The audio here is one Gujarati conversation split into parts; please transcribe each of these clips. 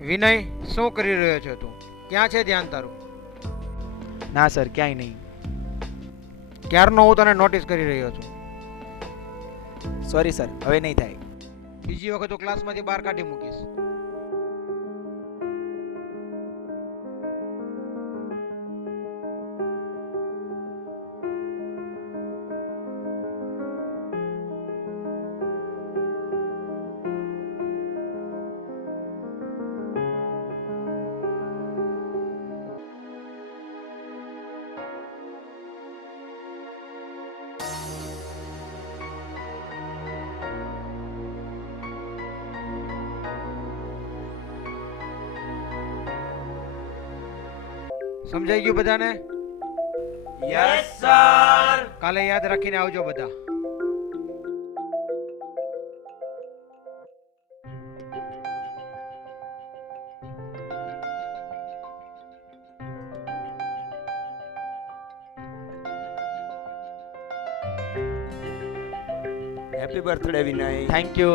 વિનય, શું કરી રહ્યો છો તું? ક્યાં છે ધ્યાન તારું? ના સર, ક્યાંય નહીં. ક્યારનો હું તને નોટિસ કરી રહ્યો છું. સોરી સર, હવે નહીં થાય. બીજી વખત હું ક્લાસમાંથી બહાર કાઢી મૂકીશ. સમજાઈ ગયું બધાને? Yes sir. કાલે યાદ રાખીને આવજો બધા. Happy birthday Vinay. Thank you.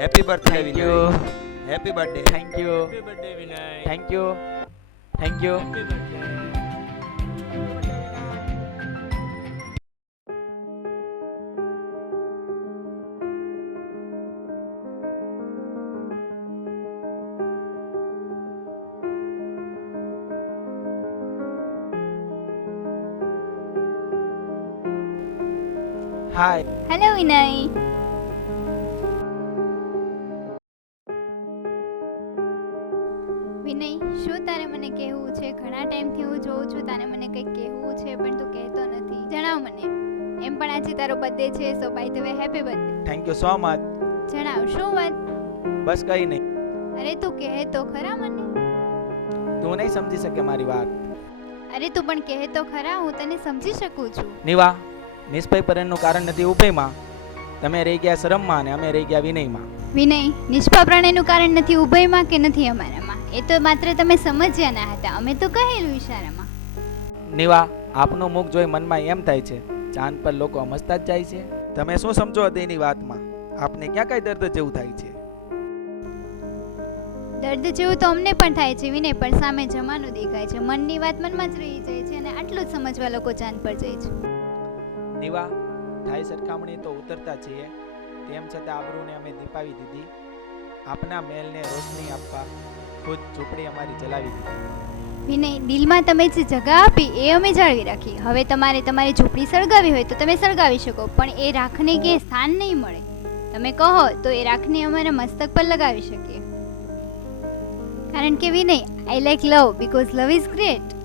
Happy birthday thank Vinay. You. Happy birthday. Thank you. Happy birthday Vinay. Thank you. Thank you. Happy birthday. Hi. Hello Vinay. Vinay, શું તારે મને કહેવું છે? ઘણા ટાઈમથી હું જોઉં છું તારે મને કંઈક કહેવું છે પણ તું કહેતો નથી. જણાવ મને. એમ પણ આજે તારો બર્થડે છે, so by the way happy birthday. Thank you so much. જણાવ શું વાત? બસ કંઈ નહીં. અરે તું કહે તો ખરા મને. તું નહીં સમજી શકે મારી વાત. અરે તું પણ કહે તો ખરા, હું તને સમજી શકું છું. નિવા, નિષ્ભય પરણનું કારણ નથી ઉભયમાં. તમે રહી ગયા શરમમાં અને અમે રહી ગયા વિનયમાં. વિનય, નિષ્પા પ્રણયનું કારણ નથી ઉભયમાં કે નથી અમારામાં. એ તો માત્ર તમે સમજ્યા ના હતા, અમે તો કહેલું ઈશારામાં. નિવા, આપનું મુખ જોઈ મનમાં એમ થાય છે ચાંદ પર લોકો હમસતા જ જાય છે. તમે શું સમજો હૃદયની વાતમાં? આપને ક્યાં કઈ દર્દ જેવું થાય છે? દર્દ જેવું તો અમને પણ થાય છે વિનય, પણ સામે જમાનું દેખાય છે. મનની વાત મનમાં જ રહી જાય છે અને આટલું જ સમજવા લોકો ચાંદ પર જાય છે. નિવા, થાય સરખામણી તો ઉતરતા છીએ, તેમ છતાં આબરૂને અમે દીપાવી દીધી. આપના મહેલને રોશની આપવા ખુદ ઝૂંપડી અમારી જલાવી દીધી. વિનય, દિલમાં તમે જે જગા આપી એ અમે જાળવી રાખી. હવે તમારે તમારી ઝૂંપડી સળગાવી હોય તો તમે સળગાવી શકો, પણ એ રાખને કે સ્થાન નહીં મળે. તમે કહો તો એ રાખને અમારા મસ્તક પર લગાવી શકીએ. કારણ કે Vinay, I like love because love is great.